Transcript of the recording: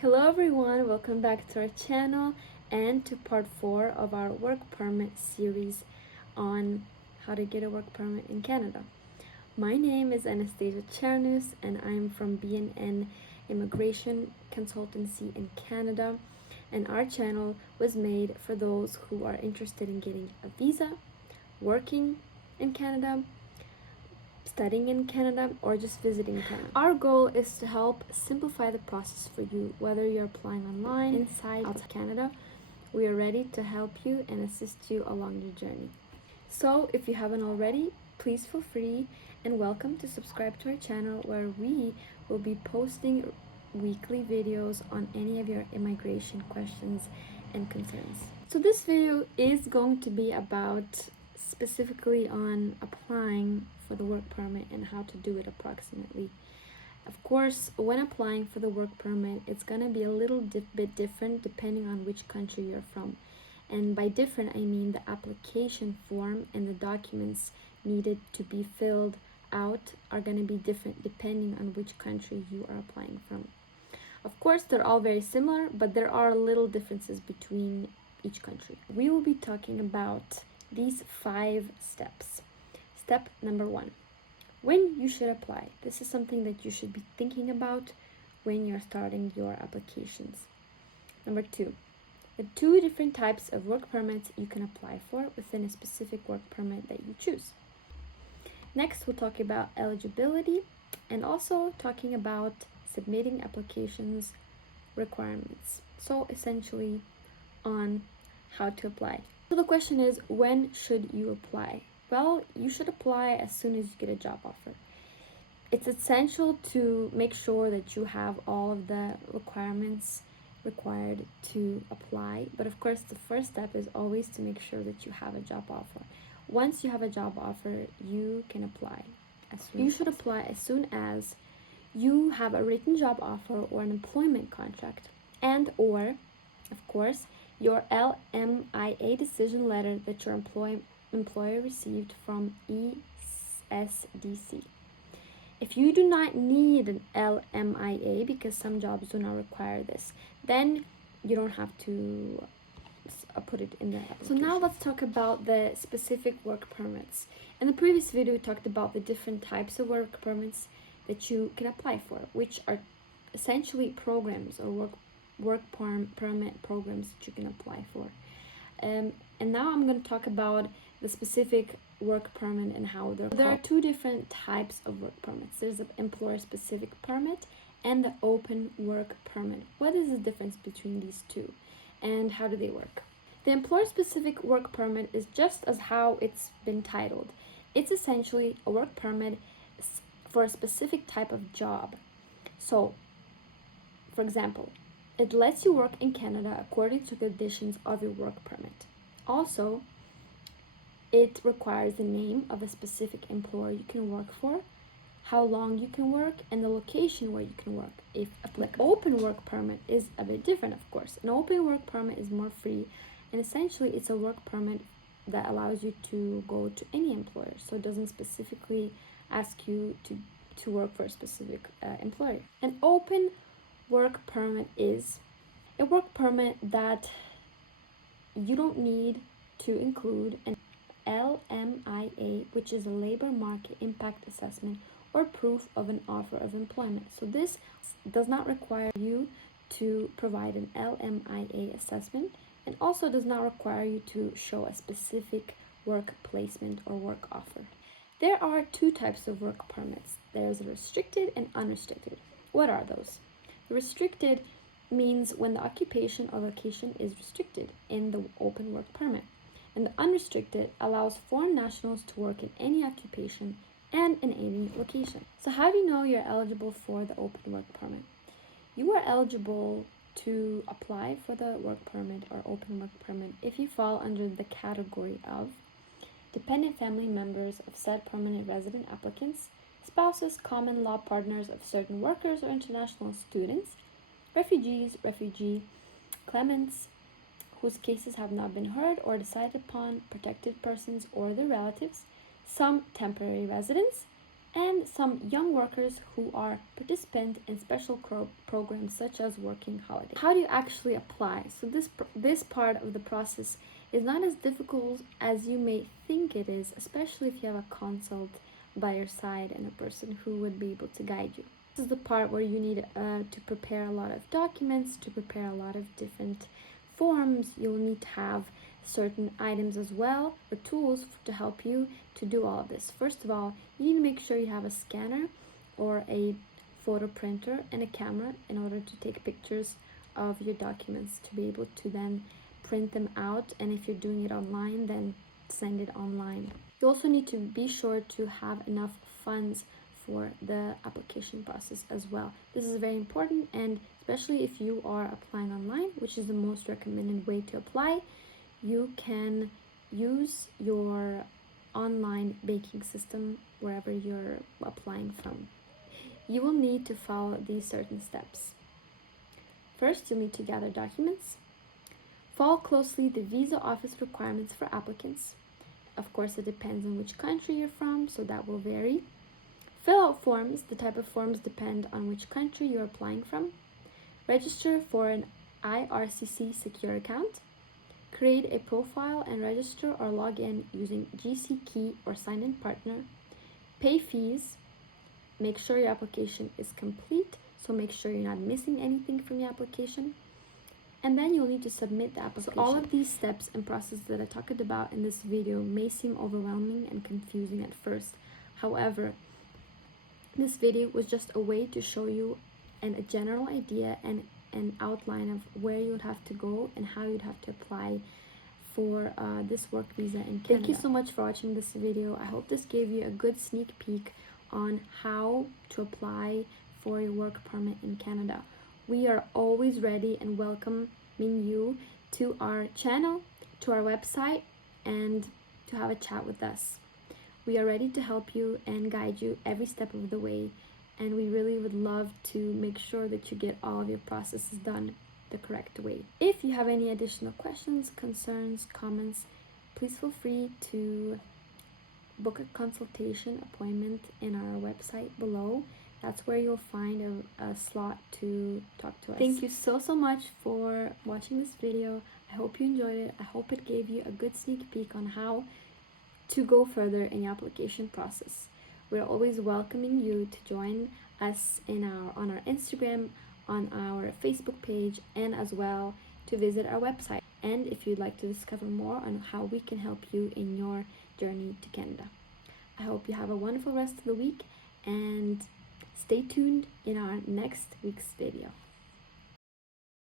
Hello everyone, welcome back to our channel and to part 4 of our work permit series on how to get a work permit in Canada. My name is Anastasia Chernus and I'm from BNN Immigration Consultancy in Canada, and our channel was made for those who are interested in getting a visa, working in Canada, studying in Canada, or just visiting Canada. Our goal is to help simplify the process for you, whether you're applying online, inside, outside Canada. We are ready to help you and assist you along your journey. So if you haven't already, please feel free and welcome to subscribe to our channel, where we will be posting weekly videos on any of your immigration questions and concerns. So this video is going to be about specifically on applying for the work permit and how to do it approximately. Of course, when applying for the work permit, it's going to be a little bit different depending on which country you're from. And by different, I mean the application form and the documents needed to be filled out are going to be different depending on which country you are applying from. Of course, they're all very similar, but there are little differences between each country. We will be talking about these 5 steps. Step number 1, when you should apply. This is something that you should be thinking about when you're starting your applications. Number 2, the 2 different types of work permits you can apply for within a specific work permit that you choose. Next, we'll talk about eligibility and also talking about submitting applications requirements. So essentially on how to apply. So the question is, when should you apply? Well, you should apply as soon as you get a job offer. It's essential to make sure that you have all of the requirements required to apply. But of course, the first step is always to make sure that you have a job offer. Once you have a job offer, you can apply as soon. You should apply as soon as you have a written job offer or an employment contract, and or, of course, your LMIA decision letter that your employer received from ESDC. If you do not need an LMIA, because some jobs do not require this, then you don't have to put it in the application. So now let's talk about the specific work permits. In the previous video, we talked about the different types of work permits that you can apply for, which are essentially programs or work permit programs that you can apply for. And now I'm going to talk about the specific work permit and how they're called. There are 2 different types of work permits. There's the employer-specific permit and the open work permit. What is the difference between these 2 and how do they work? The employer-specific work permit is just as how it's been titled. It's essentially a work permit for a specific type of job. So, for example, it lets you work in Canada according to the conditions of your work permit. Also, it requires the name of a specific employer you can work for, how long you can work, and the location where you can work, if applicable. Open work permit is a bit different, of course. An open work permit is more free, and essentially it's a work permit that allows you to go to any employer. So it doesn't specifically ask you to work for a specific employer. An open work permit is a work permit that you don't need to include an LMIA, which is a labor market impact assessment or proof of an offer of employment. So this does not require you to provide an LMIA assessment, and also does not require you to show a specific work placement or work offer. There are 2 types of work permits. There's restricted and unrestricted. What are those? The restricted means when the occupation or location is restricted in the open work permit. And the unrestricted allows foreign nationals to work in any occupation and in any location. So how do you know you're eligible for the open work permit? You are eligible to apply for the work permit or open work permit if you fall under the category of dependent family members of said permanent resident applicants, spouses, common law partners of certain workers or international students, refugees, refugee claimants whose cases have not been heard or decided upon, protected persons or their relatives, some temporary residents, and some young workers who are participant in special programs such as working holiday. How do you actually apply? So this part of the process is not as difficult as you may think it is, especially if you have a consult by your side and a person who would be able to guide you. This is the part where you need to prepare a lot of documents, to prepare a lot of different forms. You'll need to have certain items as well, or tools to help you to do all of this. First of all, you need to make sure you have a scanner or a photo printer and a camera in order to take pictures of your documents, to be able to then print them out, and if you're doing it online, then send it online. You also need to be sure to have enough funds for the application process as well. This is very important, and especially if you are applying online, which is the most recommended way to apply, you can use your online banking system wherever you're applying from. You will need to follow these certain steps. First, you'll need to gather documents. Follow closely the visa office requirements for applicants. Of course, it depends on which country you're from, so that will vary. Fill out forms. The type of forms depend on which country you're applying from. Register for an IRCC secure account. Create a profile and register or log in using GCKey or sign-in partner. Pay fees. Make sure your application is complete, so make sure you're not missing anything from your application. And then you'll need to submit the application. So all of these steps and processes that I talked about in this video may seem overwhelming and confusing at first. However, this video was just a way to show you a general idea and an outline of where you would have to go and how you'd have to apply for this work visa in Canada. Thank you so much for watching this video. I hope this gave you a good sneak peek on how to apply for your work permit in Canada. We are always ready and welcoming you to our channel, to our website, and to have a chat with us. We are ready to help you and guide you every step of the way, and we really would love to make sure that you get all of your processes done the correct way. If you have any additional questions, concerns, comments, please feel free to book a consultation appointment in our website below. That's where you'll find a slot to talk to us. Thank you so much for watching this video. I hope you enjoyed it. I hope it gave you a good sneak peek on how to go further in your application process. We're always welcoming you to join us on our Instagram, on our Facebook page, and as well to visit our website. And if you'd like to discover more on how we can help you in your journey to Canada. I hope you have a wonderful rest of the week, and stay tuned in our next week's video.